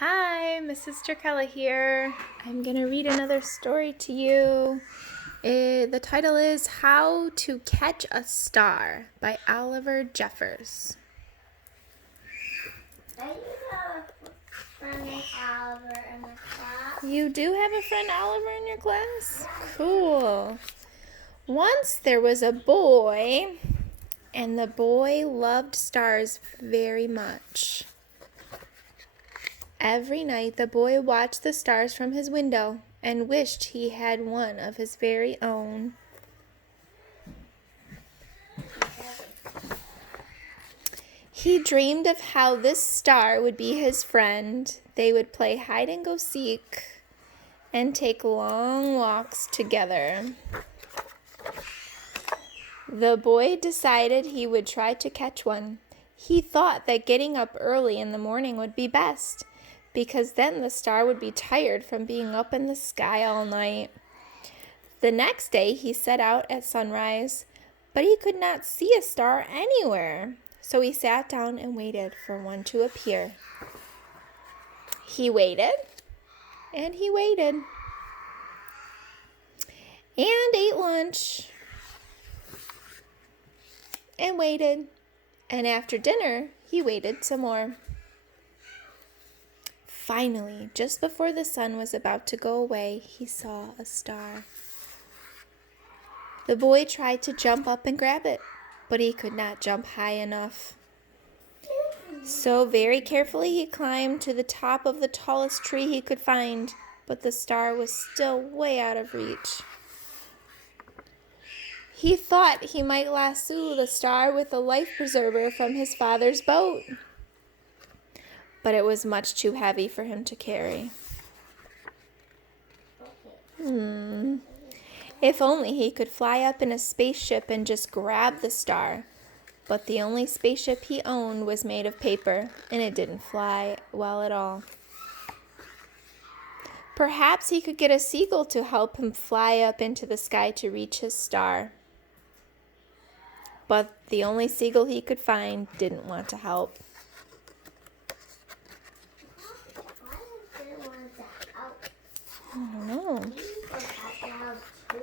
Hi, Mrs. Turkiela here. I'm going to read another story to you. The title is How to Catch a Star by Oliver Jeffers. I do have a friend Oliver in my class. You do have a friend Oliver in your class? Cool. Once there was a boy, and the boy loved stars very much. Every night the boy watched the stars from his window and wished he had one of his very own. He dreamed of how this star would be his friend. They would play hide and go seek and take long walks together. The boy decided he would try to catch one. He thought that getting up early in the morning would be best, because then the star would be tired from being up in the sky all night. The next day he set out at sunrise, but he could not see a star anywhere, so he sat down and waited for one to appear. He waited, and he waited, and ate lunch, and waited, and after dinner he waited some more. Finally, just before the sun was about to go away, he saw a star. The boy tried to jump up and grab it, but he could not jump high enough. So very carefully he climbed to the top of the tallest tree he could find, but the star was still way out of reach. He thought he might lasso the star with a life preserver from his father's boat, but it was much too heavy for him to carry. If only he could fly up in a spaceship and just grab the star. But the only spaceship he owned was made of paper, and it didn't fly well at all. Perhaps he could get a seagull to help him fly up into the sky to reach his star. But the only seagull he could find didn't want to help. Why does they want to help? I don't know. People have to help too.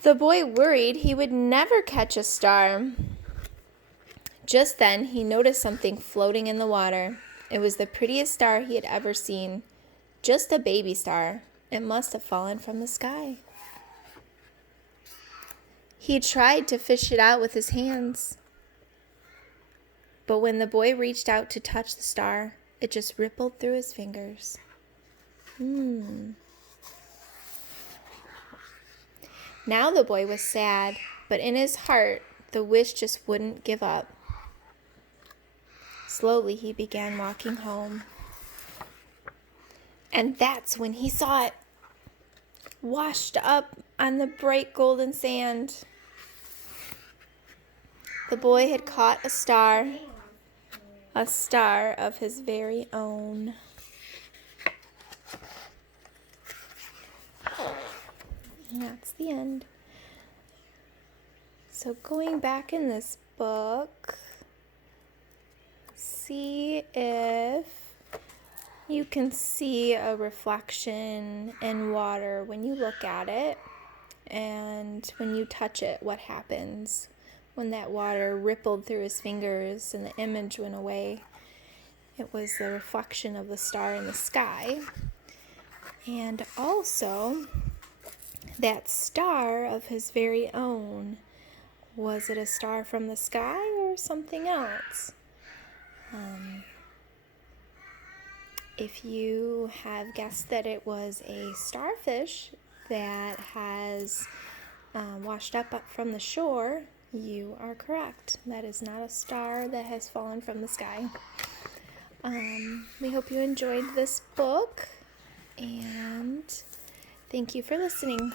The boy worried he would never catch a star. Just then, he noticed something floating in the water. It was the prettiest star he had ever seen. Just a baby star. It must have fallen from the sky. He tried to fish it out with his hands. But when the boy reached out to touch the star, it just rippled through his fingers. Now the boy was sad, but in his heart, the wish just wouldn't give up. Slowly he began walking home. And that's when he saw it, washed up on the bright golden sand. The boy had caught a star of his very own. And that's the end. So going back in this book, see if you can see a reflection in water when you look at it, and when you touch it, what happens when that water rippled through his fingers and the image went away. It was the reflection of the star in the sky. And also, that star of his very own, was it a star from the sky or something else? If you have guessed that it was a starfish that has washed up from the shore, you are correct. That is not a star that has fallen from the sky. We hope you enjoyed this book, and thank you for listening.